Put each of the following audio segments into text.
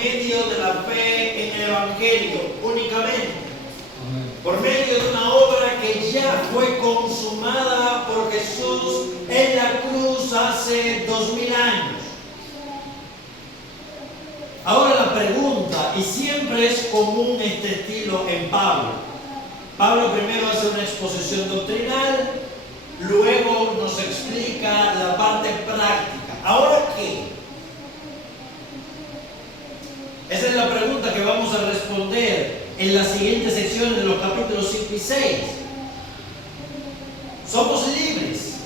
medio de la fe en el Evangelio únicamente. Por medio de una obra que ya fue consumada por Jesús en la cruz hace 2000 años. Ahora la pregunta, y siempre es común este estilo en Pablo. Pablo primero hace una exposición doctrinal, luego nos explica la parte práctica. ¿Ahora qué? Esa es la pregunta que vamos a responder en las siguientes secciones de los capítulos 5 y 6. Somos libres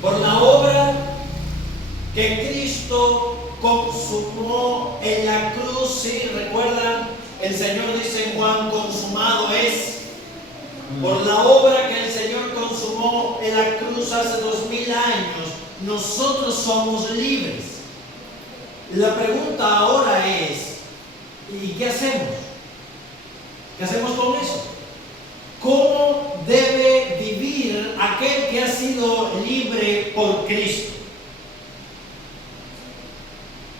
por la obra que Cristo consumó en la cruz. Sí, recuerdan, el Señor dice en Juan, consumado es. Por la obra que el Señor consumó en la cruz hace 2000 años, nosotros somos libres. La pregunta ahora es, ¿y qué hacemos? ¿Qué hacemos con eso? ¿Cómo debe vivir aquel que ha sido libre por Cristo?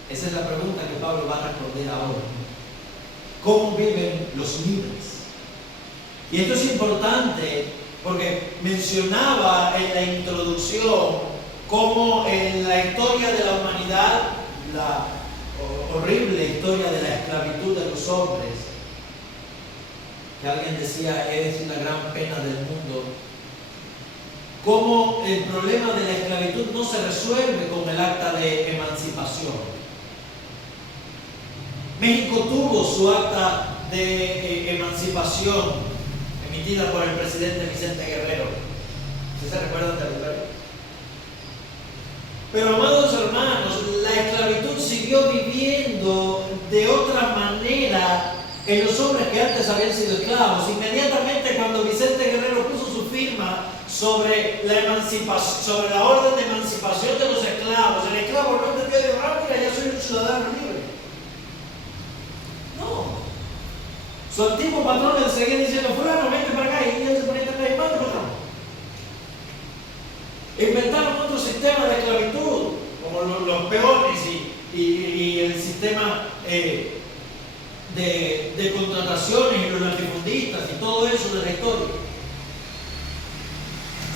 Esa es la pregunta que Pablo va a responder ahora. ¿Cómo viven los libres? Y esto es importante porque mencionaba en la introducción cómo en la historia de la humanidad, la horrible historia de la esclavitud de los hombres, que alguien decía es una gran pena del mundo, cómo el problema de la esclavitud no se resuelve con el acta de emancipación. México tuvo su acta de emancipación emitida por el presidente Vicente Guerrero. ¿Ustedes se recuerdan de Guerrero? Pero, amados hermanos, la esclavitud siguió viviendo de otra manera en los hombres que antes habían sido esclavos. Inmediatamente cuando Vicente Guerrero puso su firma sobre la emancipación, sobre la orden de emancipación de los esclavos, el esclavo no entendió de mira, ya soy un ciudadano libre. No. Su antiguo patrón le seguía diciendo, fulano, vente para acá, y él se ponía acá y manda patrón. Inventaron otro sistema de esclavitud, como los peones y el sistema de contrataciones y los latifundistas y todo eso de la historia.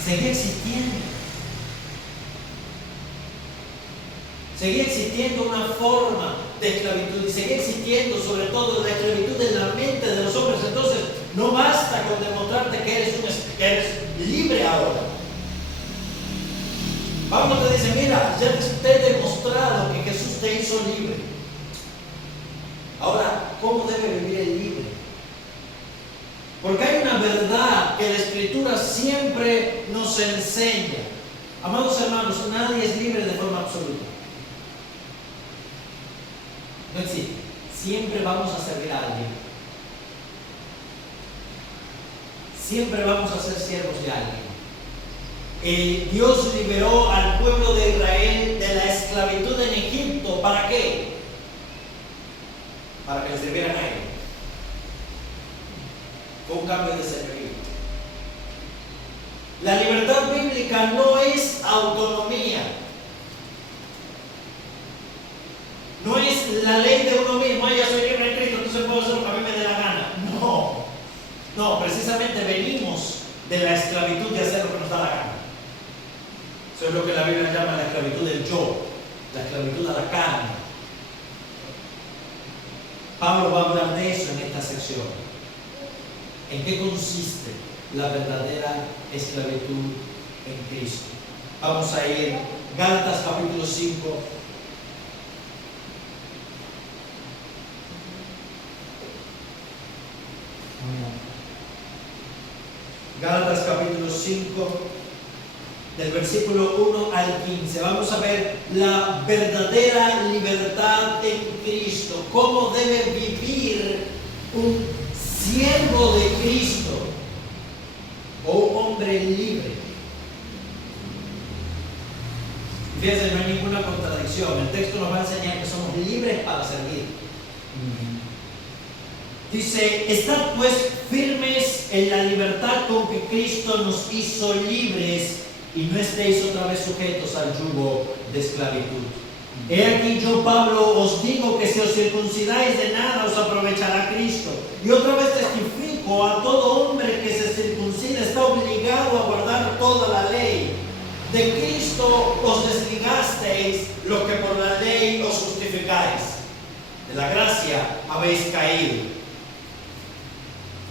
Seguía existiendo. Seguía existiendo una forma de esclavitud y seguía existiendo sobre todo la esclavitud en la mente de los hombres. Entonces no basta con demostrarte que eres libre ahora. Pablo te dice, mira, ya te he demostrado que Jesús te hizo libre. Ahora, ¿cómo debe vivir el libre? Porque hay una verdad que la Escritura siempre nos enseña. Amados hermanos, nadie es libre de forma absoluta. No existe. Siempre vamos a servir a alguien. Siempre vamos a ser siervos de alguien. Dios liberó al pueblo de Israel de la esclavitud en Egipto. ¿Para qué? Para que le sirvieran a Él. Con un cambio de señorío. La libertad bíblica no es autonomía. No es la ley de uno mismo. Ya soy libre en Cristo, entonces puedo hacer lo que a mí me dé la gana. No, precisamente venimos de la esclavitud de hacer lo que nos da la gana. Eso es lo que la Biblia llama la esclavitud del yo, la esclavitud a la carne. Pablo va a hablar de eso en esta sección. ¿En qué consiste la verdadera esclavitud en Cristo? Vamos a ir Gálatas capítulo 5. Gálatas capítulo 5, del versículo 1 al 15. Vamos a ver la verdadera libertad en Cristo. Cómo debe vivir un siervo de Cristo o un hombre libre. Fíjense, no hay ninguna contradicción. El texto nos va a enseñar que somos libres para servir. Dice, estad pues firmes en la libertad con que Cristo nos hizo libres y no estéis otra vez sujetos al yugo de esclavitud. He aquí yo, Pablo, os digo que si os circuncidáis de nada os aprovechará Cristo. Y otra vez testifico, a todo hombre que se circuncida está obligado a guardar toda la ley. De Cristo os desligasteis, lo que por la ley os justificáis. De la gracia habéis caído.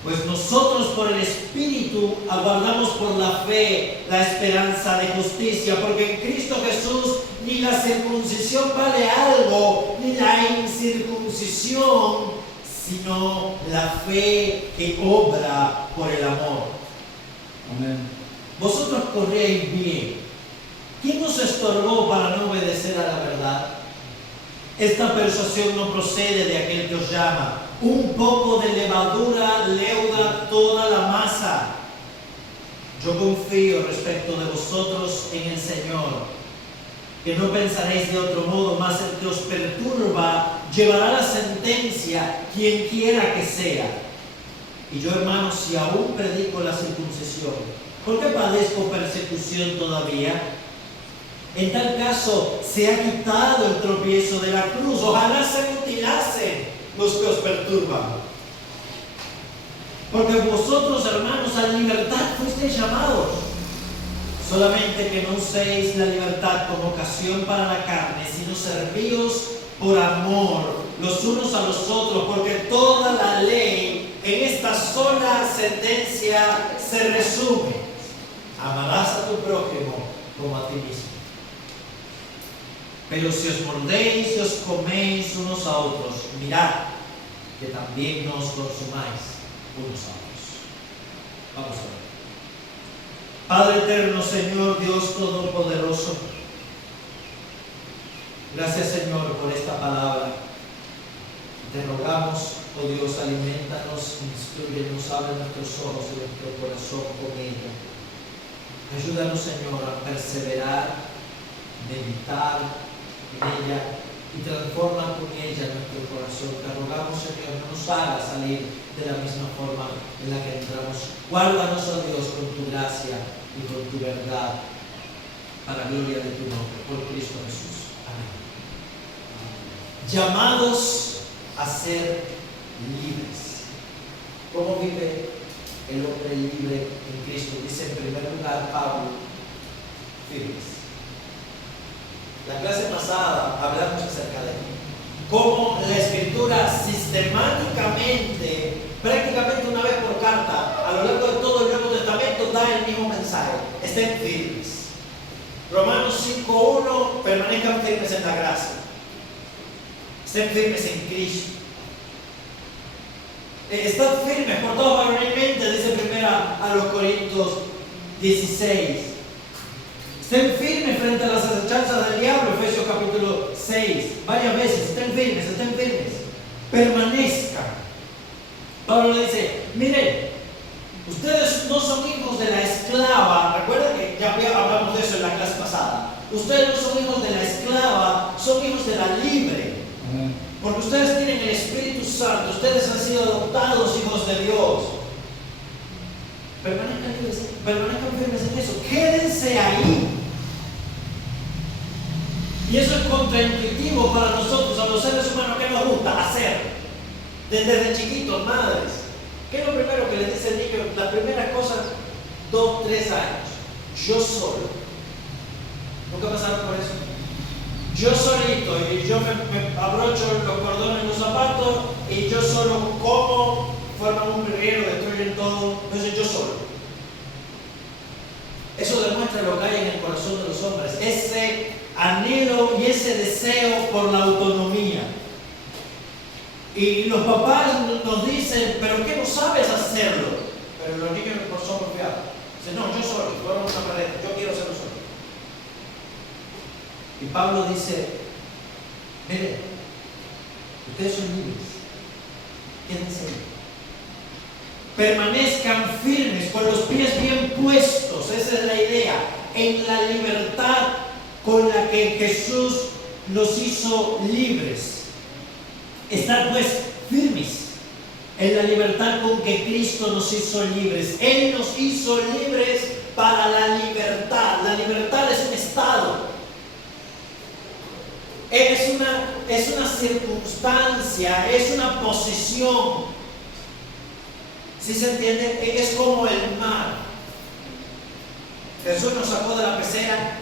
Pues nosotros por el Espíritu aguardamos por la fe la esperanza de justicia, porque en Cristo Jesús ni la circuncisión vale algo, ni la incircuncisión, sino la fe que obra por el amor. Amén. Vosotros corréis bien. ¿Quién os estorbó para no obedecer a la verdad? Esta persuasión no procede de aquel que os llama. Un poco de levadura leuda toda la masa. Yo confío respecto de vosotros en el Señor, que no pensaréis de otro modo, mas el que os perturba llevará la sentencia, quien quiera que sea. Y yo, hermanos, si aún predico la circuncisión, ¿por qué padezco persecución todavía? En tal caso, se ha quitado el tropiezo de la cruz. Ojalá se mutilasen los que os perturban. Porque vosotros, hermanos, a la libertad fuisteis llamados. Solamente que no uséis la libertad como ocasión para la carne, sino servíos por amor los unos a los otros, porque toda la ley en esta sola sentencia se resume: amarás a tu prójimo como a ti mismo. Pero si os mordéis y os coméis unos a otros, mirad que también no os consumáis unos a otros. Vamos a ver. Padre eterno, Señor Dios Todopoderoso, gracias, Señor, por esta palabra. Te rogamos, oh Dios, alimentanos, instruyenos, abre nuestros ojos y nuestro corazón con ella. Ayúdanos, Señor, a perseverar, meditar en ella y transforma con ella nuestro corazón. Te rogamos, Señor, no nos haga salir de la misma forma en la que entramos. Guárdanos, oh Dios, con tu gracia y con tu verdad, para gloria de tu nombre, por Cristo Jesús. Amén. Llamados a ser libres. ¿Cómo vive el hombre libre en Cristo? Dice en primer lugar Pablo: firmes. La clase pasada hablamos acerca de cómo la Escritura sistemáticamente, prácticamente una vez por carta, a lo largo de todo el Nuevo Testamento, da el mismo mensaje: estén firmes. Romanos 5:1, permanezcan firmes en la gracia. Estén firmes en Cristo. Estad firmes por todos varonilmente, dice primera a los Corintios 16. Estén firmes frente a las acechanzas del diablo, Efesios capítulo 6, varias veces. Estén firmes, permanezcan. Pablo le dice: miren, ustedes no son hijos de la esclava. Recuerden que ya hablamos de eso en la clase pasada. Ustedes no son hijos de la esclava, son hijos de la libre. Porque ustedes tienen el Espíritu Santo, ustedes han sido adoptados hijos de Dios. Permanezcan firmes en eso, quédense ahí. Y eso es contraintuitivo para nosotros, a los seres humanos. ¿Qué nos gusta hacer? Desde chiquitos, madres, ¿qué es lo primero que les dice el niño? Las primeras cosas, 2, 3 años: yo solo. ¿Nunca pasaron por eso? Yo solito, y yo me abrocho los cordones en los zapatos, y yo solo como, forman un reguero, destruyen todo. Entonces yo solo. Eso demuestra lo que hay en el corazón de los hombres, ese anhelo y ese deseo por la autonomía. Y los papás nos dicen: pero ¿qué no sabes hacerlo? Pero los niños son confiados. Dicen: no, yo solo, fueron una pared, yo quiero hacerlo solo. Y Pablo dice: miren, ustedes son libres, quédense ahí. Permanezcan firmes, con los pies bien puestos, esa es la idea, en la libertad con la que Jesús nos hizo libres. Estad pues firmes en la libertad con que Cristo nos hizo libres. Él nos hizo libres para la libertad. La libertad es un estado. es una circunstancia, es una posición. ¿Sí se entiende? Es como el mar. Jesús nos sacó de la pecera,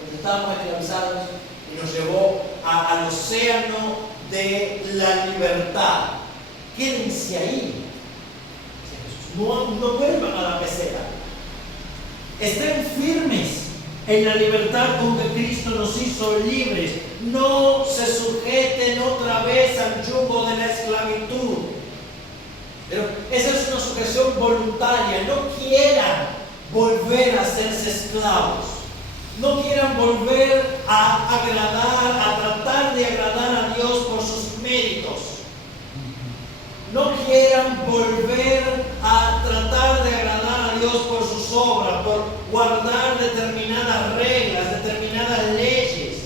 donde estábamos esclavizados, y nos llevó al océano de la libertad. Quédense ahí. No vuelvan a la pecera. Estén firmes en la libertad con que Cristo nos hizo libres. No se sujeten otra vez al yugo de la esclavitud. Pero esa es una sujeción voluntaria. No quieran volver a hacerse esclavos. No quieran volver a agradar, a tratar de agradar a Dios por sus méritos. No quieran volver a tratar de agradar a Dios por sus obras, por guardar determinadas reglas, determinadas leyes.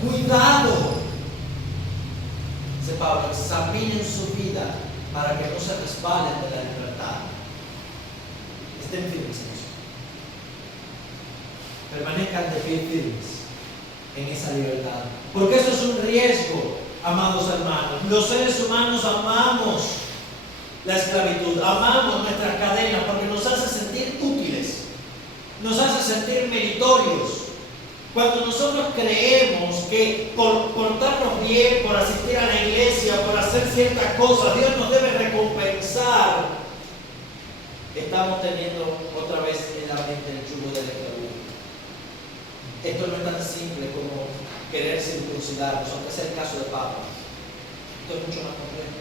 Cuidado. Dice Pablo, examinen su vida para que no se resbalen de la libertad. Estén firmes en eso. Permanezcan de pie firmes en esa libertad. Porque eso es un riesgo, amados hermanos. Los seres humanos amamos la esclavitud, amamos nuestras cadenas porque nos hace sentir útiles, nos hace sentir meritorios. Cuando nosotros creemos que por portarnos bien, por asistir a la iglesia, por hacer ciertas cosas, Dios nos debe recompensar, estamos teniendo otra vez en la mente el yugo de la esclavitud. Esto no es tan simple como querer circuncidarnos, aunque sea el caso de Pablo. Esto es mucho más complejo.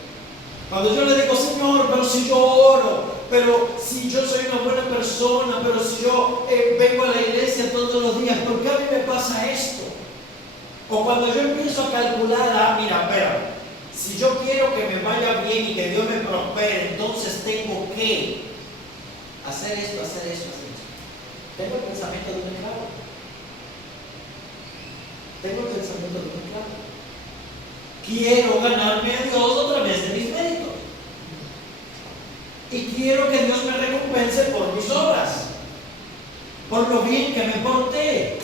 Cuando yo le digo, Señor, pero si yo oro, pero si yo soy una buena persona, pero si yo vengo a la iglesia todos los días, ¿por qué a mí me pasa esto? O cuando yo empiezo a calcular, mira, espera, si yo quiero que me vaya bien y que Dios me prospere, entonces tengo que hacer esto, hacer esto, hacer esto. Tengo el pensamiento de un esclavo. Tengo el pensamiento de un esclavo. Quiero ganarme a Dios otra vez de mis méritos. Y quiero que Dios me recompense por mis obras, por lo bien que me porté.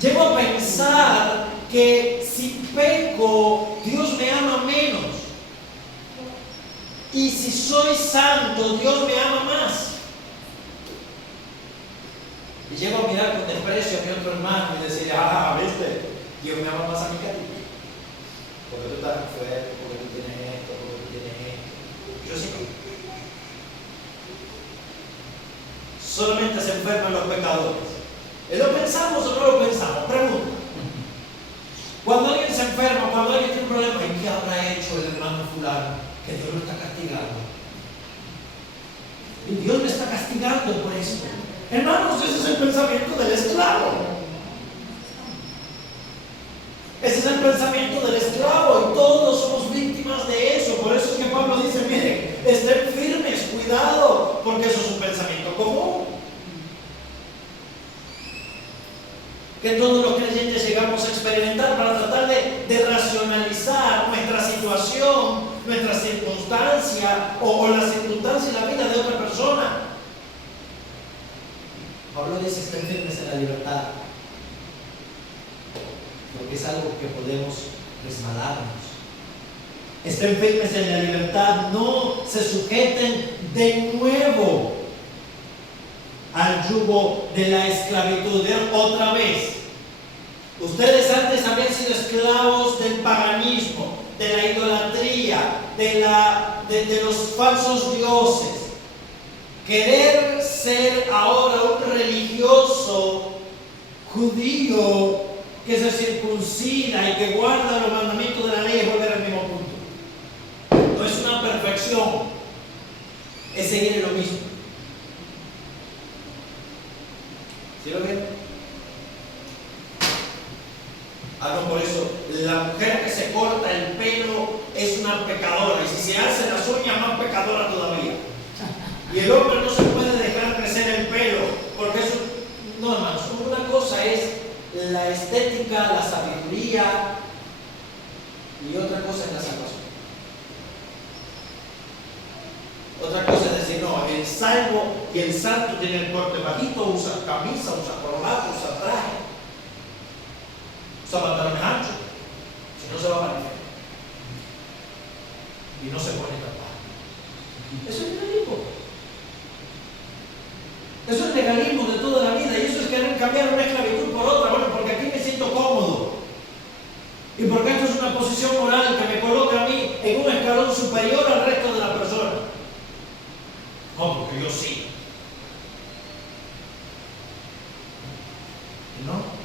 Llego a pensar que si peco, Dios me ama menos. Y si soy santo, Dios me ama más. Y llego a mirar con desprecio a mi otro hermano y decir, ¿viste? Dios me ama más a mí que a ti. Porque tú estás fuerte, porque tú tienes esto, porque tú tienes esto. Yo sí no. Solamente se enferman los pecadores. ¿Lo pensamos o no lo pensamos? Pregunta. Cuando alguien se enferma, cuando alguien tiene un problema, ¿y qué habrá hecho el hermano fulano? Que Dios lo está castigando. Y Dios me está castigando por eso. Hermanos, ese es el pensamiento del esclavo. Ese es el pensamiento del esclavo y todos somos víctimas de eso. Por eso es que Pablo dice, miren, estén firmes, cuidado, porque eso es un pensamiento común. Que todos los creyentes llegamos a experimentar para tratar de racionalizar nuestra situación, nuestra circunstancia o la circunstancia y la vida de otra persona. Pablo dice, estén firmes en la libertad. Porque es algo que podemos resbalarnos. Estén firmes en la libertad, no se sujeten de nuevo al yugo de la esclavitud. Otra vez, ustedes antes habían sido esclavos del paganismo, de la idolatría, de los falsos dioses. Querer ser ahora un religioso judío que se circuncida y que guarda los mandamientos de la ley es volver al mismo punto. No es una perfección, es seguir en lo mismo. ¿Sí lo ven? No, por eso, la mujer que se corta el pelo es una pecadora, y si se hace las uñas, más pecadora todavía. Y el hombre no se puede dejar crecer el pelo, porque eso, no hermanos, una cosa es la estética, la sabiduría, y otra cosa es la salvación. Otra cosa es decir, no, el salvo y el santo tiene el corte bajito, usa camisa, usa corbata, usa traje. Usa pantalones anchos, si no se va para el infierno. Y no se pone tapado. Eso es legalismo. Eso es legalismo de toda la vida, y eso es querer cambiar una esclavitud por otra. Bueno, porque aquí me siento cómodo. Y porque esto es una posición moral que me coloca a mí en un escalón superior al resto de la persona. No, porque yo sí. ¿No?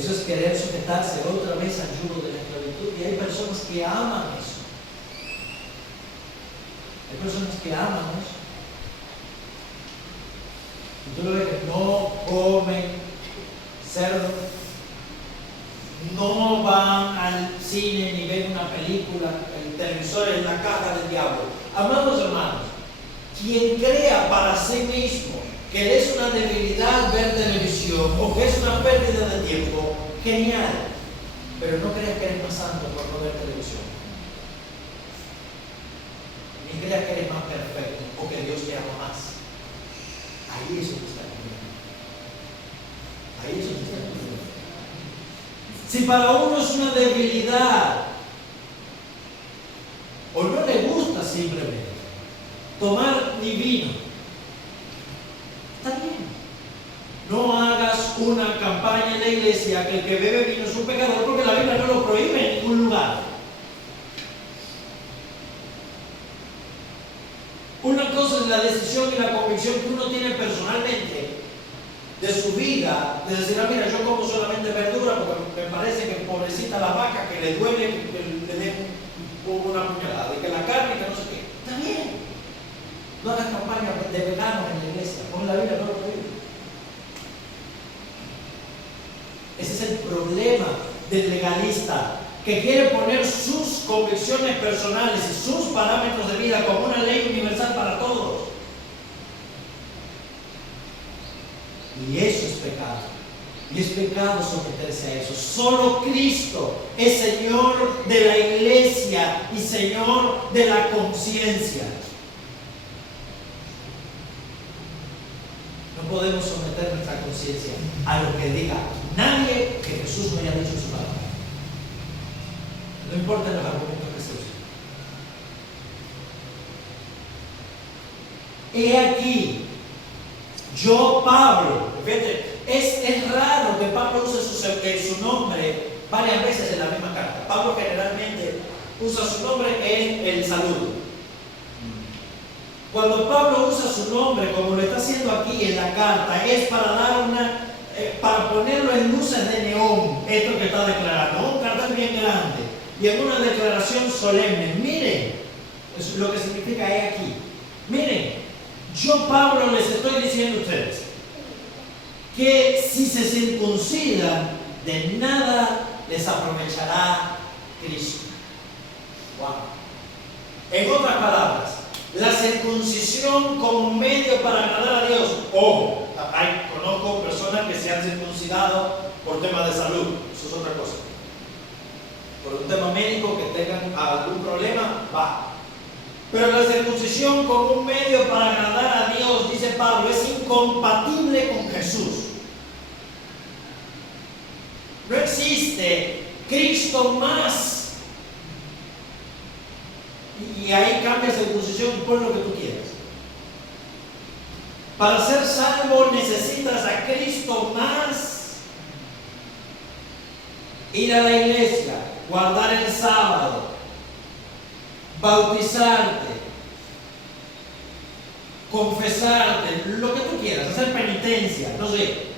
Eso es querer sujetarse otra vez al yugo de la esclavitud. Y hay personas que aman eso. Hay personas que aman eso. Y tú lo ves que no comen cerdo, no van al cine ni ven una película, el televisor es la caja del diablo. Amados hermanos, quien crea para sí mismo que le es una debilidad ver televisión o que es una pérdida de tiempo, genial, pero no creas que eres más santo por no ver televisión, ni creas que eres más perfecto o que Dios te ama más. Ahí es donde está el problema. Ahí es donde está el problema. Si para uno es una debilidad o no le gusta simplemente tomar ni vino, está bien. No hagas una campaña en la iglesia que el que bebe vino es un pecador, porque la Biblia no lo prohíbe en ningún lugar. Una cosa es la decisión y la convicción que uno tiene personalmente de su vida, de decir, mira, yo como solamente verdura porque me parece que pobrecita la vaca, que le duele que le den una puñalada, y que la carne, que no sé qué. Está bien. No hagas campaña de veganos en la iglesia, con la Biblia no lo prohíbe. Ese es el problema del legalista, que quiere poner sus convicciones personales y sus parámetros de vida como una ley universal para todos. Y eso es pecado. Y es pecado someterse a eso. Solo Cristo es Señor de la iglesia y Señor de la conciencia. No podemos someter nuestra conciencia a lo que diga nadie que Jesús no haya dicho en su palabra. No importa los argumentos que se usen. He aquí, yo Pablo, fíjate, es raro que Pablo use su nombre varias veces en la misma carta. Pablo generalmente usa su nombre en el saludo. Cuando Pablo usa su nombre, como lo está haciendo aquí en la carta, es para dar para ponerlo en luces de neón, esto que está declarando, un cartel bien grande. Y en una declaración solemne, miren, eso es lo que significa he aquí. Miren, yo Pablo les estoy diciendo a ustedes que si se circuncidan, de nada les aprovechará Cristo. Wow. En otras palabras, la circuncisión como medio para agradar a Dios. Ojo, conozco personas que se han circuncidado por temas de salud, eso es otra cosa. Por un tema médico, que tengan algún problema, va. Pero la circuncisión como un medio para agradar a Dios, dice Pablo, es incompatible con Jesús. No existe Cristo más. Y ahí cambia circuncisión por lo que tú quieras. Para ser salvo necesitas a Cristo más. Ir a la iglesia, guardar el sábado, bautizarte, confesarte, lo que tú quieras, hacer penitencia, no sé.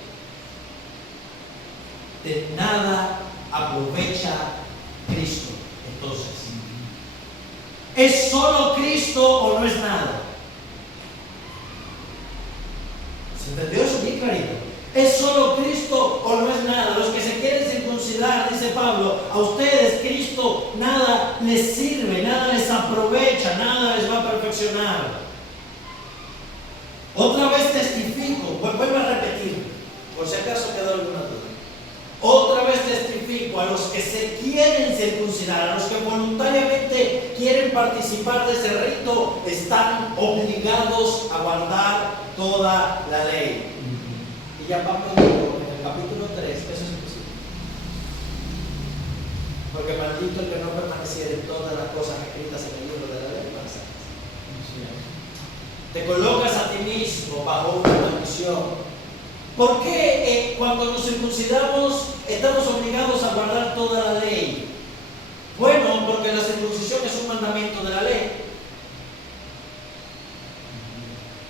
De nada aprovecha Cristo. Entonces, ¿es solo Cristo o no es nada? ¿Se entendió eso bien clarito? ¿Es solo Cristo o no es nada? Los que se quieren circuncidar, dice Pablo, a ustedes Cristo nada les sirve, nada les aprovecha, nada les va a perfeccionar. Otra vez testifico, vuelvo a repetir, por si acaso quedó alguna duda. Otra vez testifico a los que se quieren circuncidar, a los que voluntariamente quieren participar de ese rito, están obligados a guardar toda la ley. Y ya Pablo dijo en el capítulo 3, eso es Porque maldito el que no permaneciera en todas las cosas escritas en el libro de la ley para hacerlas. Te colocas a ti mismo bajo una maldición. ¿Por qué cuando nos circuncidamos estamos obligados a guardar toda la ley? Bueno, porque la circuncisión es un mandamiento de la ley.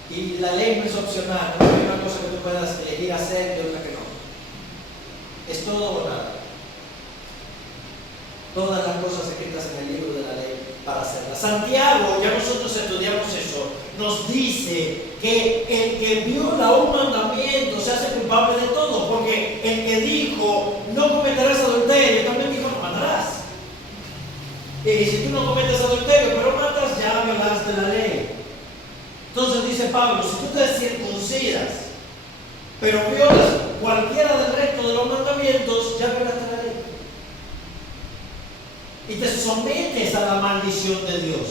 Y la ley no es opcional, no hay una cosa que tú puedas elegir hacer y otra que no. Es todo o nada. Todas las cosas escritas en el libro de la ley para hacerlas. Santiago, ya nosotros estudiamos eso, nos dice que el que viola un mandamiento se hace culpable de todo, porque el que dijo no cometerás adulterio también dijo no matarás. Y si tú no cometes adulterio pero matas, ya violaste la ley. Entonces dice Pablo, si tú te circuncidas pero violas cualquiera del resto de los mandamientos, ya violaste la ley. Y te sometes a la maldición de Dios.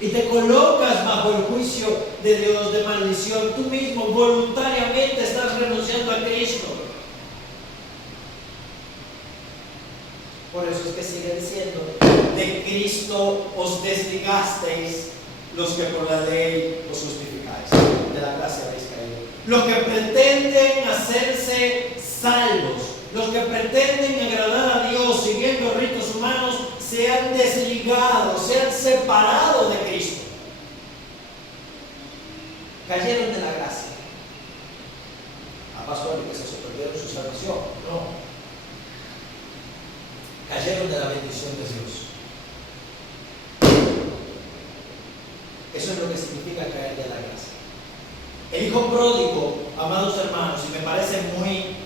Y te colocas bajo el juicio de Dios de maldición. Tú mismo voluntariamente estás renunciando a Cristo. Por eso es que sigue diciendo, de Cristo os desligasteis los que por la ley os justificáis. De la gracia habéis caído. Los que pretenden hacerse salvos, los que pretenden agradar a Dios siguiendo ritos humanos, se han desligado, se han separado de Cristo. Cayeron de la gracia. A pastor, que se sorprendieron su salvación. No. Cayeron de la bendición de Dios. Eso es lo que significa caer de la gracia. El hijo pródigo, amados hermanos, y me parece muy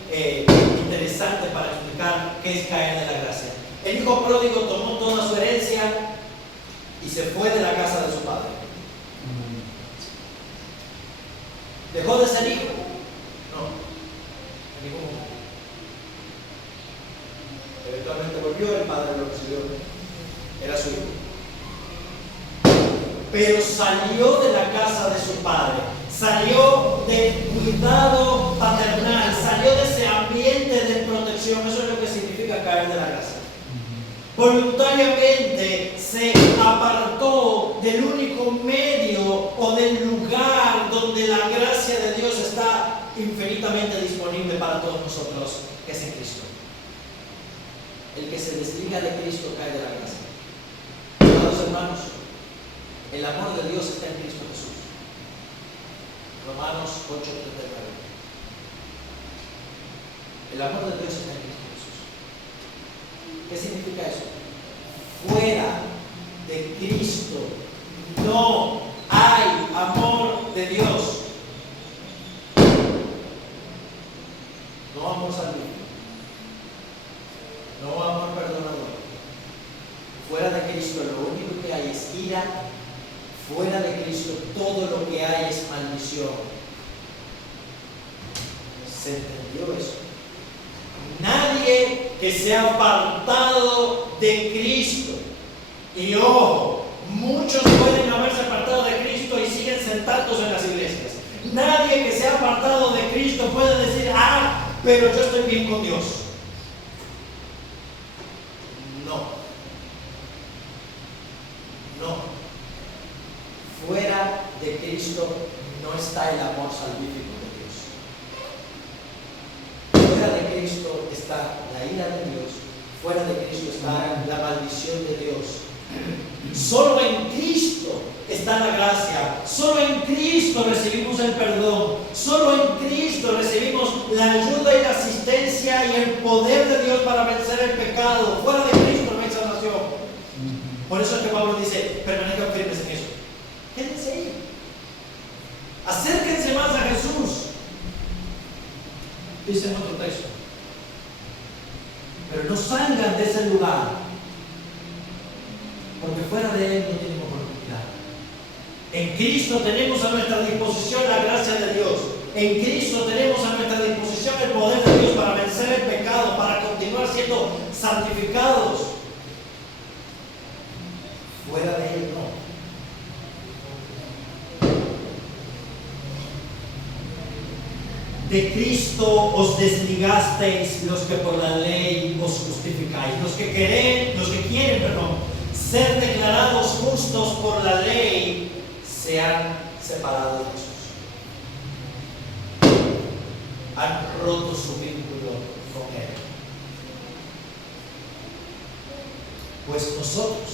interesante para explicar qué es caer de la gracia. El hijo pródigo tomó toda su herencia y se fue de la casa de su padre. ¿Dejó de ser hijo? No, en ningún momento. Eventualmente volvió, el padre lo recibió, era su hijo. Pero salió de la casa de su padre, salió del cuidado paternal, salió de ese ambiente de protección. Eso es lo que significa caer de la gracia. Voluntariamente se apartó del único medio o del lugar donde la gracia de Dios está infinitamente disponible para todos nosotros, que es en Cristo. El que se desliga de Cristo cae de la gracia. Amados hermanos, el amor de Dios está en Cristo Jesús. Romanos 8:39. El amor de Dios está en Cristo Jesús. ¿Qué significa eso? Fuera de Cristo no hay amor de Dios. No amor salvífico. No amor perdonador. Fuera de Cristo lo único que hay es ira. Fuera de Cristo todo lo que hay es maldición. ¿Se entendió eso? Nadie que se ha apartado de Cristo, y ojo, muchos pueden haberse apartado de Cristo y siguen sentados en las iglesias. Nadie que se ha apartado de Cristo puede decir, pero yo estoy bien con Dios. No. Fuera de Cristo no está el amor salvífico de Dios. Fuera de Cristo está la ira de Dios. Fuera de Cristo está la maldición de Dios. Solo en Cristo está la gracia. Solo en Cristo recibimos el perdón. Solo en Cristo recibimos la ayuda y la asistencia y el poder de Dios para vencer el pecado. Fuera de Cristo no hay salvación. Por eso es que Pablo dice, permanezcan firmes en eso. Quédense ahí. Acérquense más a Jesús. Dice en otro texto. Pero no salgan de ese lugar, porque fuera de Él no tenemos oportunidad. En Cristo tenemos a nuestra disposición la gracia de Dios. En Cristo tenemos a nuestra disposición el poder de Dios para vencer el pecado, para continuar siendo santificados. Fuera de Él no. de Cristo os desligasteis los que por la ley os justificáis. Los que quieren, ser declarados justos por la ley, se han separado de Jesús. Han roto su vínculo con Él. Pues nosotros,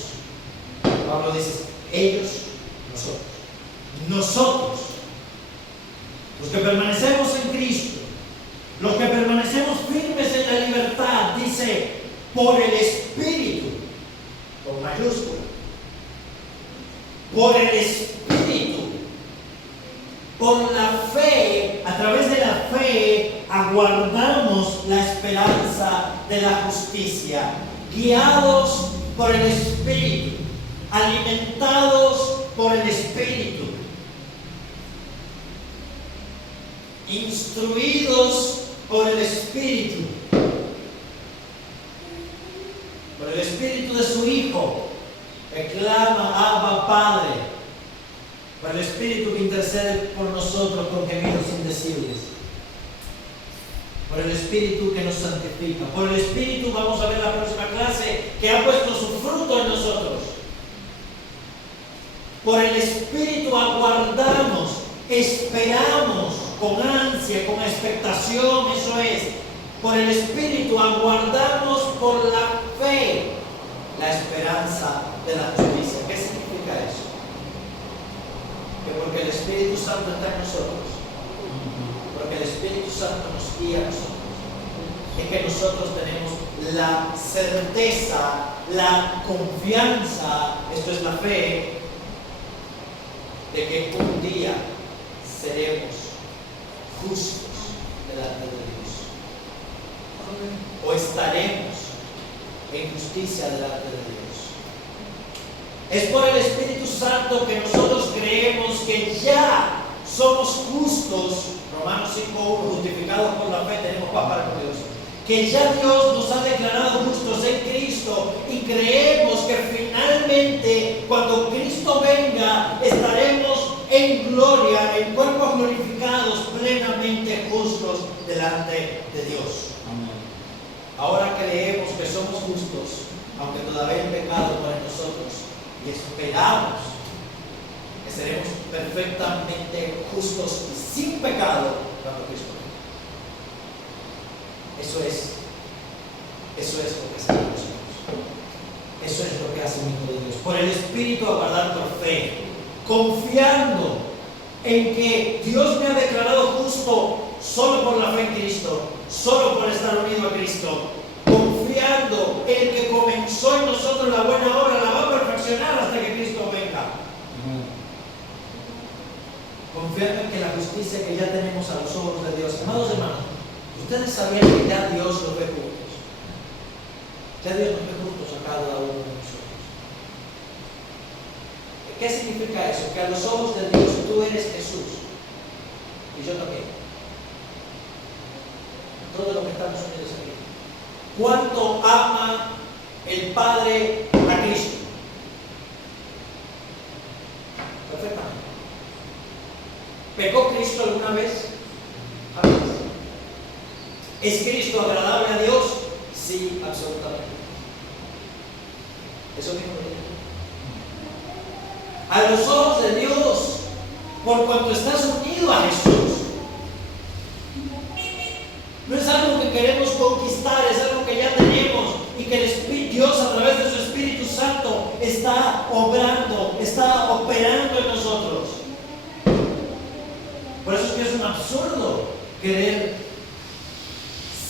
Pablo dice, ellos, nosotros, los que permanecemos en Cristo, los que permanecemos firmes en la libertad, dice, por el Espíritu, con mayúscula, por el Espíritu, por la fe, a través de la fe, aguardamos la esperanza de la justicia, guiados por el Espíritu, alimentados por el Espíritu, instruidos por el Espíritu de su Hijo, que clama, Abba, Padre, por el Espíritu que intercede por nosotros con gemidos indecibles, por el Espíritu que nos santifica, por el Espíritu, vamos a ver la próxima clase, que ha puesto su fruto en nosotros. Por el Espíritu aguardamos, esperamos con ansia, con expectación, eso es. Por el Espíritu aguardamos por la fe la esperanza de la justicia. ¿Qué significa eso? Que porque el Espíritu Santo está en nosotros, porque el Espíritu Santo nos guía a nosotros, es que nosotros tenemos la certeza, la confianza, esto es la fe, de que un día seremos justos delante de Dios, o estaremos en justicia delante de Dios. Es por el Espíritu Santo que nosotros creemos que ya somos justos. Romanos 5:1, justificados por la fe, tenemos paz para con Dios. Que ya Dios nos ha declarado justos en Cristo, y creemos que finalmente, cuando Cristo venga, estaremos en gloria, en cuerpos glorificados, plenamente justos delante de Dios. Amén. Ahora creemos que somos justos, aunque todavía hay pecado para nosotros, y esperamos que seremos perfectamente justos y sin pecado cuando Cristo venga. Eso es lo que hacemos nosotros. Eso es lo que hace un hijo de Dios. Por el Espíritu aguardar por fe, confiando en que Dios me ha declarado justo solo por la fe en Cristo, solo por estar unido a Cristo, confiando en que comenzó en nosotros la buena obra, la va a perfeccionar hasta que Cristo venga. Confiando en que la justicia que ya tenemos a los ojos de Dios. Amados hermanos, ustedes sabían que ya Dios los ve justos. Ya Dios nos ve justos a cada uno de nosotros. ¿Qué significa eso? Que a los ojos de Dios tú eres Jesús y yo también. Todos los que estamos unidos aquí. ¿Cuánto ama el Padre a Cristo? Perfectamente. ¿Pecó Cristo alguna vez? Jamás. ¿Es Cristo agradable a Dios? Sí, absolutamente. Eso mismo lo digo. A los ojos de Dios, por cuanto estás unido a Jesús, no es algo que queremos conquistar, es algo que ya tenemos y que Dios a través de su Espíritu Santo está obrando, está operando en nosotros. Por eso es que es un absurdo querer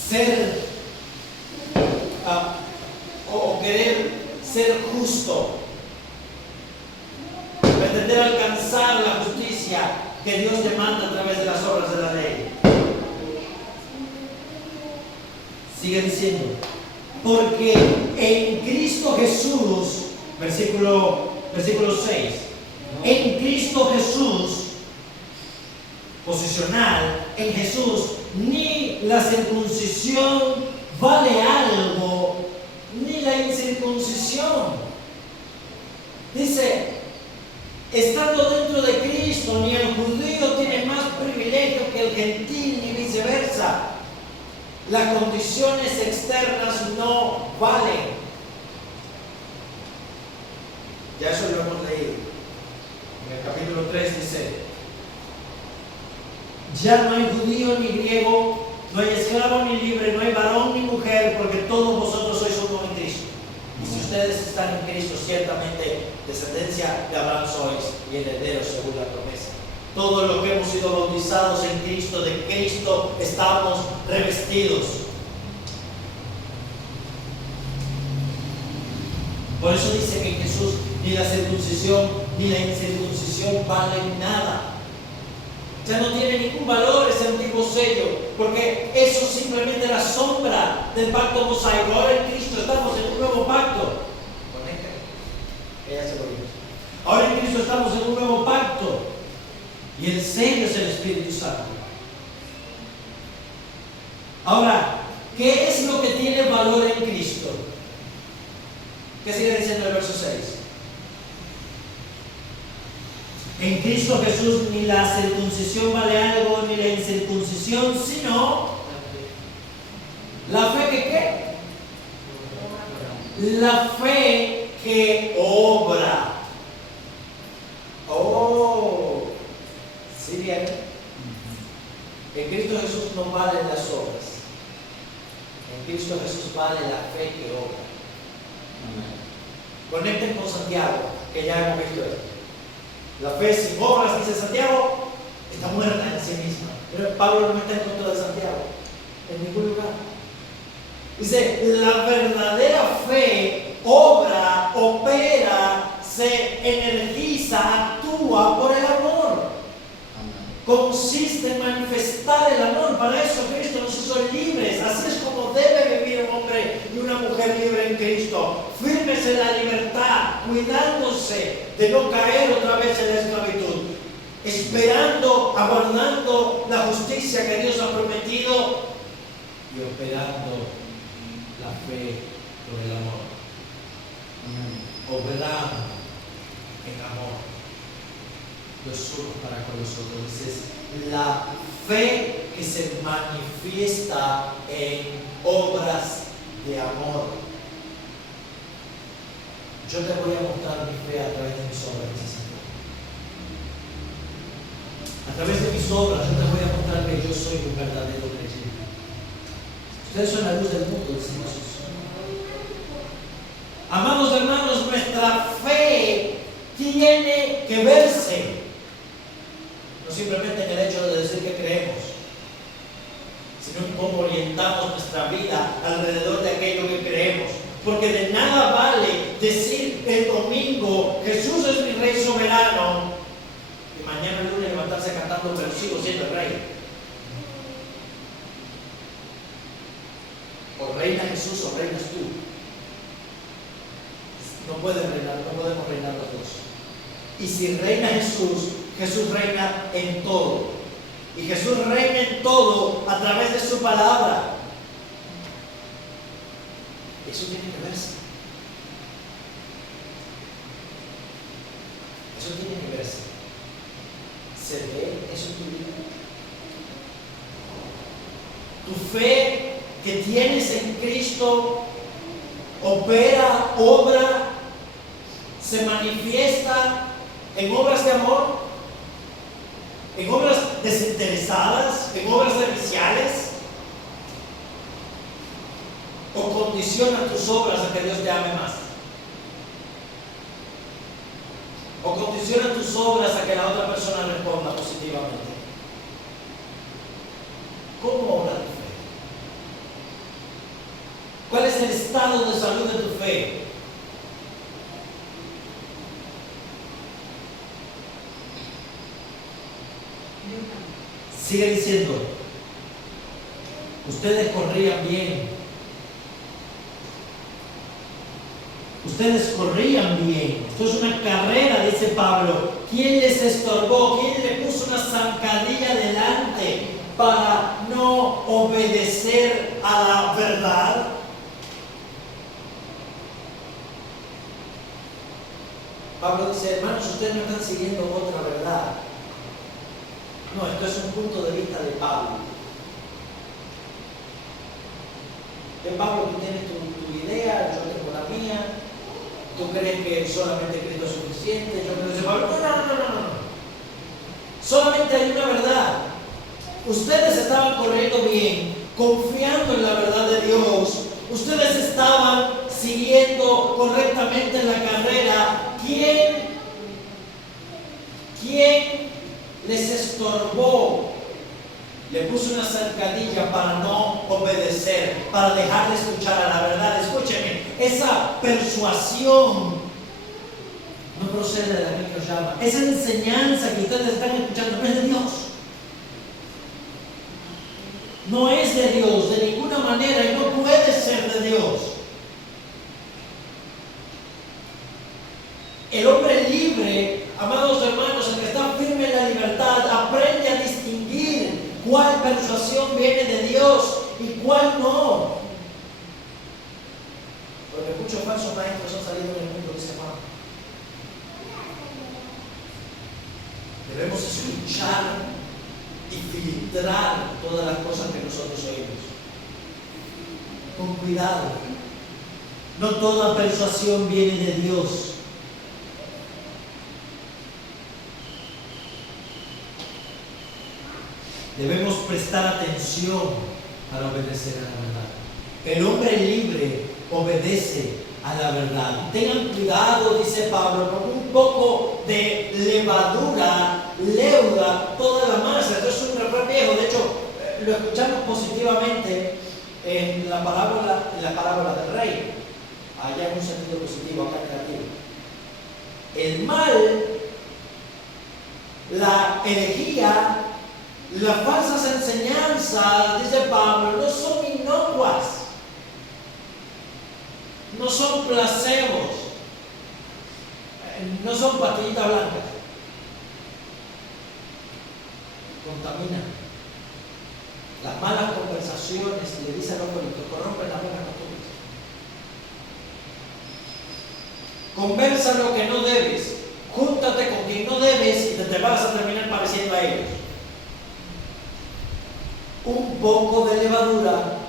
ser o querer ser justo, pretender alcanzar la justicia que Dios demanda a través de las obras de la ley. Sigue diciendo, porque en Cristo Jesús, versículo 6, en Cristo Jesús, posicional, en Jesús, ni la circuncisión vale algo, ni la incircuncisión. Dice, estando dentro de Cristo, ni el judío tiene más privilegio que el gentil, ni viceversa. viceversa. Las condiciones externas no valen. Ya eso lo hemos leído. En el capítulo 3 dice: ya no hay judío ni griego, no hay esclavo ni libre, no hay varón ni mujer, porque todos vosotros sois uno en Cristo. Y si ustedes están en Cristo, ciertamente descendencia de Abraham sois y herederos según la promesa. Todos los que hemos sido bautizados en Cristo, de Cristo estamos revestidos. Por eso dice que en Jesús ni la circuncisión ni la incircuncisión valen nada. Ya no tiene ningún valor ese antiguo sello, porque eso simplemente era sombra del pacto mosaico. Ahora en Cristo estamos en un nuevo pacto. Ella se lo dijo. Ahora en Cristo estamos en un nuevo pacto, y el sello es el Espíritu Santo. Ahora, ¿qué es lo que tiene valor en Cristo? ¿Qué sigue diciendo el verso 6? En Cristo Jesús ni la circuncisión vale algo, ni la incircuncisión, sino la fe que ¿qué? La fe que obra. Oh, ¿sí bien? En Cristo Jesús no valen las obras. En Cristo Jesús vale la fe que obra. Conecten con Santiago, que ya hemos visto esto. La fe sin obras, dice Santiago, está muerta en sí misma. Pero Pablo no está en contra de Santiago, en ningún lugar. Dice, la verdadera fe obra, opera, se energiza, actúa por el amor. Consiste en manifestar el amor. Para eso Cristo nos hizo libres. Así es como debe vivir un hombre y una mujer libre en Cristo. Firmes en la libertad, cuidándose de no caer otra vez en la esclavitud, esperando, aguardando la justicia que Dios ha prometido y operando la fe por el amor. Obrando en amor los unos para con los otros. Dices, la fe que se manifiesta en obras de amor. Yo te voy a mostrar mi fe a través de mis obras, dice Santiago. A través de mis obras yo te voy a mostrar que yo soy un verdadero creyente. Ustedes son la luz del mundo, dice Jesús. Amados hermanos, nuestra fe tiene que verse. No simplemente en el hecho de decir que creemos, sino en cómo orientamos nuestra vida alrededor de aquello que creemos. Porque de nada vale decir el domingo, Jesús es mi Rey soberano, y mañana el lunes levantarse cantando, pero sigo siendo el Rey. O reina Jesús o reinas tú. No podemos reinar los dos. Y si reina Jesús, Jesús reina en todo. Y Jesús reina en todo a través de su palabra. Eso tiene que verse. Eso tiene que verse. ¿Se ve eso en tu vida? Tu fe que tienes en Cristo opera, obra, se manifiesta en obras de amor, en obras desinteresadas, en obras serviciales, o condiciona tus obras a que Dios te ame más, o condiciona tus obras a que la otra persona responda positivamente. ¿Cómo obra tu fe? ¿Cuál es el estado de salud de tu fe? Sigue diciendo, ustedes corrían bien. Ustedes corrían bien. Esto es una carrera, dice Pablo. ¿Quién les estorbó? ¿Quién le puso una zancadilla delante para no obedecer a la verdad? Pablo dice, hermanos, ustedes no están siguiendo otra verdad. No, esto es un punto de vista de Pablo. Pablo, tú tienes tu idea, yo tengo la mía, tú crees que solamente Cristo es suficiente, yo creo que Pablo, no. Solamente hay una verdad. Ustedes estaban corriendo bien, confiando en la verdad de Dios. Ustedes estaban siguiendo correctamente la carrera. ¿Quién les estorbó? Le puso una zancadilla para no obedecer, para dejar de escuchar a la verdad. Escúchenme, esa persuasión no procede de aquel que os llama. Esa enseñanza que ustedes están escuchando no es de Dios. No es de Dios, de ninguna manera, y no puede ser de Dios. El hombre libre, amados hermanos, el que está firme en la libertad, aprende a distinguir cuál persuasión viene de Dios y cuál no. Porque muchos falsos maestros han salido en el mundo, dice Juan. Debemos escuchar y filtrar todas las cosas que nosotros oímos. Con cuidado. No toda persuasión viene de Dios. Debemos prestar atención para obedecer a la verdad. El hombre libre obedece a la verdad. Tengan cuidado, dice Pablo, porque un poco de levadura leuda toda la masa. Esto es un refrán viejo. De hecho, lo escuchamos positivamente en la parábola del rey. Allá en un sentido positivo, acá negativo. El mal, la herejía, las falsas enseñanzas, dice Pablo, no son inocuas, no son placebos, no son pastillitas blancas, contaminan. Las malas conversaciones, le dice al hombre, corrompen las buenas costumbres. Conversa lo que no debes, júntate con quien no debes y te vas a terminar pareciendo a ellos. Un poco de levadura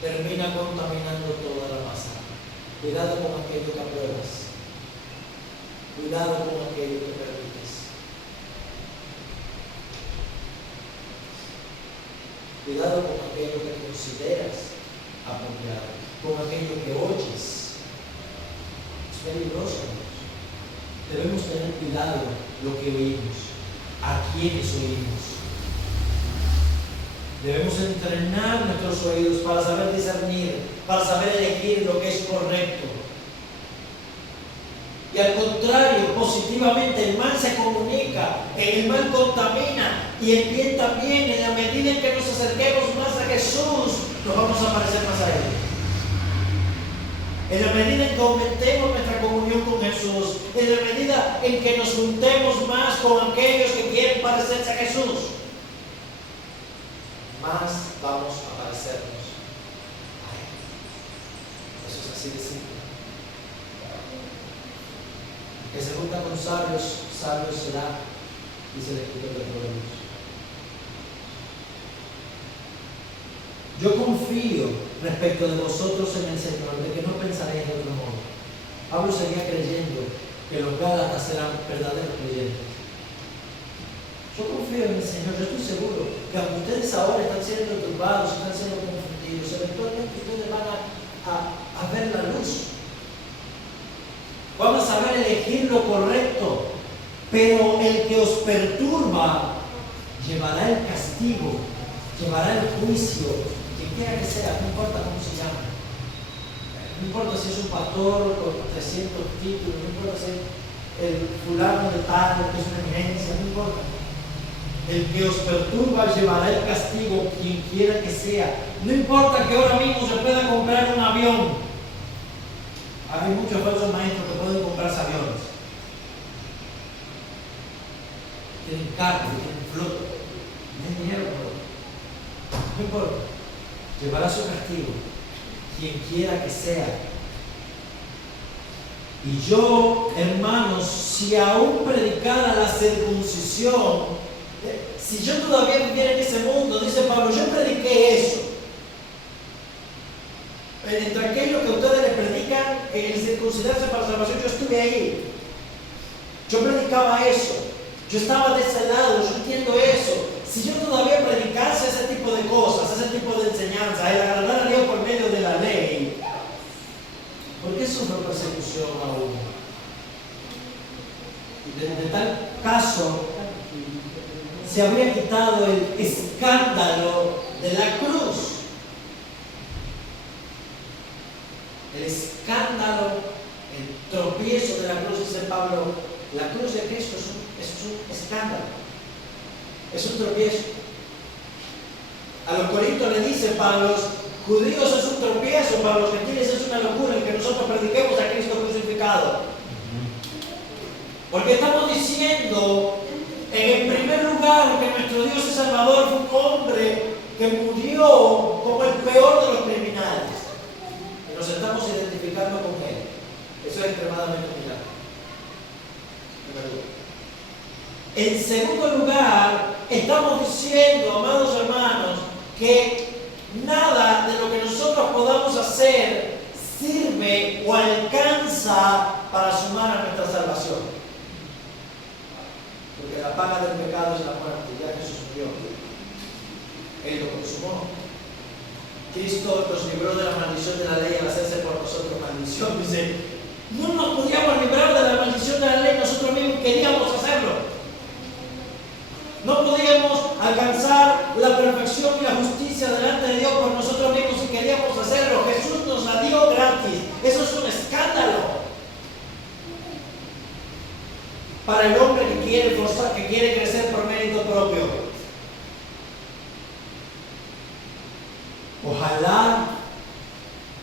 termina contaminando toda la masa. Cuidado con aquello que apruebas. Cuidado con aquello que permites. Cuidado con aquello que consideras apropiado. Con aquello que oyes. Es peligroso, amigos. Debemos tener cuidado lo que oímos. A quiénes oímos. Debemos entrenar nuestros oídos para saber discernir, para saber elegir lo que es correcto. Y al contrario, positivamente, el mal se comunica, el mal contamina, y el bien también. En la medida en que nos acerquemos más a Jesús, nos vamos a parecer más a Él. En la medida en que aumentemos nuestra comunión con Jesús, en la medida en que nos juntemos más con aquellos que quieren parecerse a Jesús, más vamos a parecernos a Él. Eso es así de simple. Que se junta con sabios, sabio será, dice el escritor de Proverbios. Yo confío respecto de vosotros en el Señor, de que no pensaréis de otro modo. Pablo seguía creyendo que los Gálatas eran verdaderos creyentes. Yo confío en el Señor, yo estoy seguro que aunque ustedes ahora están siendo turbados, están siendo confundidos, eventualmente ustedes van a ver la luz. Van a saber elegir lo correcto, pero el que os perturba llevará el castigo, llevará el juicio, quien quiera que sea, no importa cómo se llama. No importa si es un pastor con 300 títulos, no importa si es el fulano de tal, que es una eminencia, no importa. El que os perturba llevará el castigo, quien quiera que sea. No importa que ahora mismo se pueda comprar un avión. Hay muchos falsos maestros que pueden comprarse aviones. Tienen carro, tienen flota, tienen dinero, no importa. Llevará su castigo, quien quiera que sea. Y yo, hermanos, si aún predicara la circuncisión, si yo todavía viviera en ese mundo, dice Pablo, yo prediqué eso. entre aquello que ustedes le predican, el circuncidarse para salvación, yo estuve ahí. Yo predicaba eso. Yo estaba de ese lado, yo entiendo eso. Si yo todavía predicase ese tipo de cosas, ese tipo de enseñanza, el agradar a Dios por medio de la ley, ¿por qué sufro persecución aún? De tal caso, se habría quitado el escándalo de la cruz. El escándalo, el tropiezo de la cruz, dice Pablo, la cruz de Cristo es un escándalo, es un tropiezo. A los corintios le dice Pablo, judíos es un tropiezo, para los gentiles es una locura el que nosotros prediquemos a Cristo crucificado. Porque estamos diciendo, en el primer lugar, que nuestro Dios y Salvador fue un hombre que murió como el peor de los criminales. Y nos estamos identificando con él. Eso es extremadamente milagro. En segundo lugar, estamos diciendo, amados hermanos, que nada de lo que nosotros podamos hacer sirve o alcanza para sumar a nuestra salvación. Porque la paga del pecado es la muerte, ya Jesús murió. Él lo consumó. Cristo nos libró de la maldición de la ley al hacerse por nosotros maldición. Dice, no nos podíamos librar de la maldición de la ley, nosotros mismos queríamos hacerlo. No podíamos alcanzar la perfección y la justicia delante de Dios por nosotros mismos si queríamos hacerlo. Jesús nos la dio gratis. Eso es un escándalo para el hombre que quiere forzar, que quiere crecer por mérito propio. Ojalá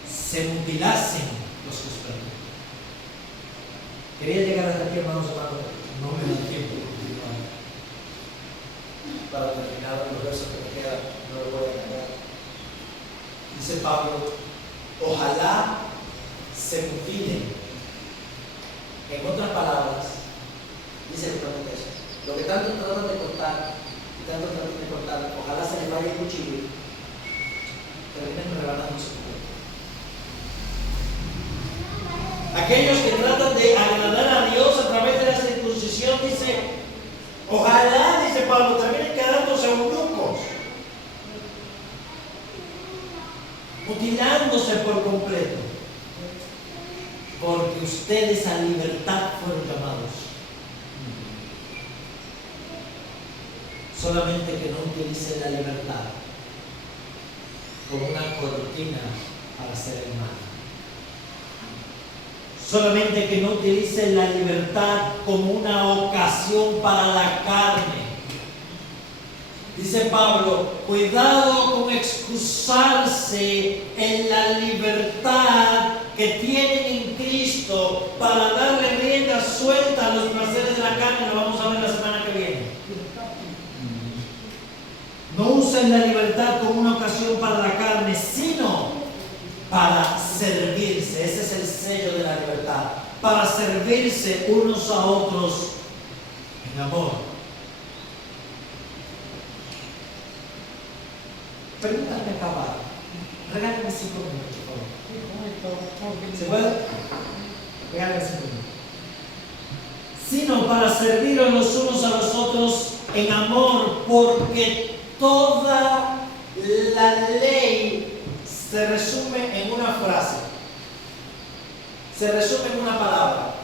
se mutilasen los que esperan. Quería llegar hasta aquí, hermanos, no me da tiempo. Para terminar los versos que me quedan, no lo voy a engañar. Dice Pablo, ojalá se mutilen. En otras palabras, dice literalmente eso. Lo que tanto tratan de cortar, ojalá se les vaya el cuchillo, terminen regalando su cuerpo. Aquellos que tratan de agradar a Dios a través de la circuncisión, dice, ojalá, dice Pablo, terminen quedándose eunucos, mutilándose por completo, porque ustedes a libertad fueron llamados. Solamente que no utilicen la libertad como una cortina para hacer el mal. Solamente que no utilicen la libertad como una ocasión para la carne. Dice Pablo, cuidado con excusarse en la libertad que tienen en Cristo para darle rienda suelta a los placeres de la carne. Lo vamos a ver la semana que viene. No usen la libertad como una ocasión para la carne, sino para servirse. Ese es el sello de la libertad. Para servirse unos a otros en amor. Permítanme acabar. Regálenme 5 minutos, por favor. ¿Se puede? Regálenme 5 minutos. Sino para serviros los unos a los otros en amor, porque toda la ley se resume en una frase, se resume en una palabra.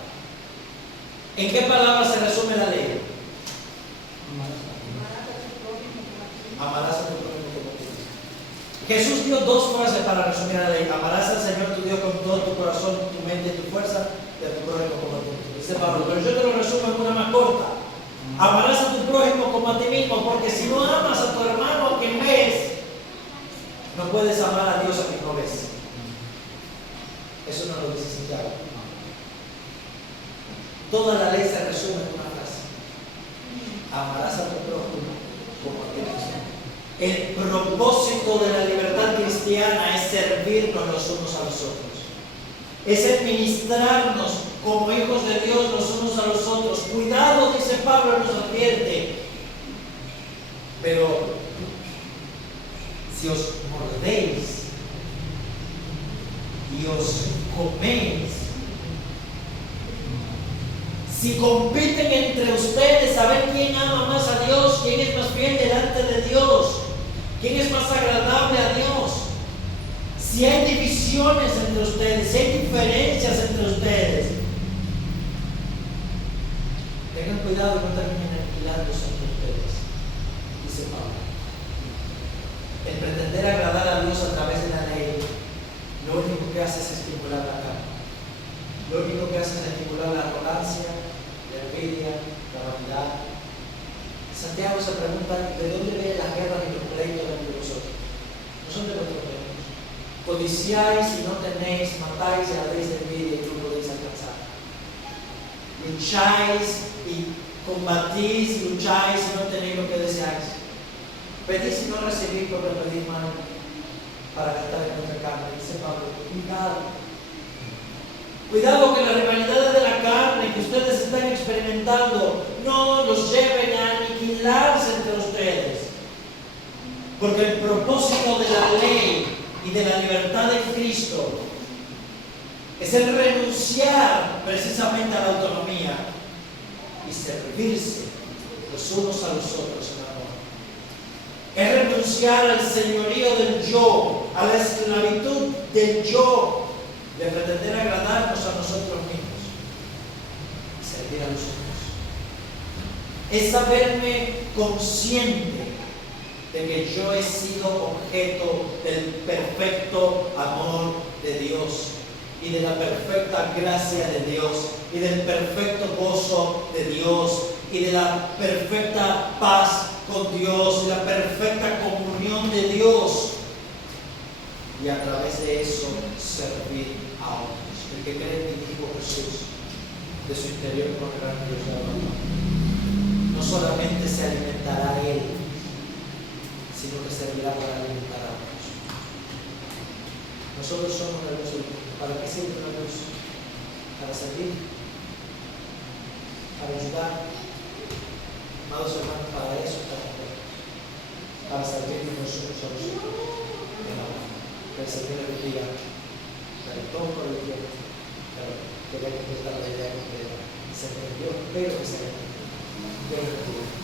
¿En qué palabra se resume la ley? Amarás a tu prójimo como ti mismo. Jesús dio 2 frases para resumir la ley. Amarás al Señor tu Dios con todo tu corazón, tu mente y tu fuerza, y a tu prójimo como a ti mismo. Dice Pablo, pero yo te lo resumo en una más corta. Amarás a tu prójimo como a ti mismo, porque si no amas a tu hermano a quien ves, no puedes amar a Dios a quien no ves. Eso no lo dice Santiago. Toda la ley se resume en una frase. Amarás a tu prójimo como a ti mismo. El propósito de la libertad cristiana es servirnos los unos a los otros. Es administrarnos como hijos de Dios los unos a los otros. Cuidado, dice Pablo, nos advierte. Pero si os mordéis y os coméis. Si compiten entre ustedes a ver quién ama más a Dios, quién es más fiel delante de Dios, quién es más agradable a Dios, si hay divisiones entre ustedes, si hay diferencias entre ustedes, tengan cuidado de no terminen aniquilándose entre ustedes, dice Pablo. El pretender agradar a Dios a través de la ley, lo único que hace es estimular la carne. Lo único que hace es estimular la arrogancia, la envidia, la vanidad. Santiago se pregunta, ¿de dónde vienen las guerras y los pleitos entre vosotros? No son de vuestros pleitos. Codiciáis y no tenéis, matáis y habléis de envidia y no podéis alcanzar. Lucháis y combatís y lucháis y no tenéis lo que deseáis. Pedís y no recibís porque pedís mal para gastar en vuestra carne. Dice Pablo, cuidado. Cuidado que las rivalidades de la carne que ustedes están experimentando no los lleven a aniquilarse entre ustedes. Porque el propósito de la ley y de la libertad de Cristo es el renunciar precisamente a la autonomía y servirse los unos a los otros en amor. Es renunciar al señorío del yo, a la esclavitud del yo, de pretender agradarnos a nosotros mismos y servir a los otros. Es saberme consciente de que yo he sido objeto del perfecto amor de Dios y de la perfecta gracia de Dios y del perfecto gozo de Dios y de la perfecta paz con Dios y la perfecta comunión de Dios, y a través de eso servir a otros. El que cree en mi Hijo Jesús, de su interior correrá Dios de agua. No solamente se alimentará Él, sino que servirá para alimentar a otros. Nosotros somos la luz del mundo. ¿Para qué sirve la luz? Para servir, para ayudar. Amados hermanos, para eso estamos aquí, para servirnos nosotros a los otros. Que el Señor les diga, pero todo por el tiempo, pero quería completar la idea completa. Señor, yo espero que se haya cumplido.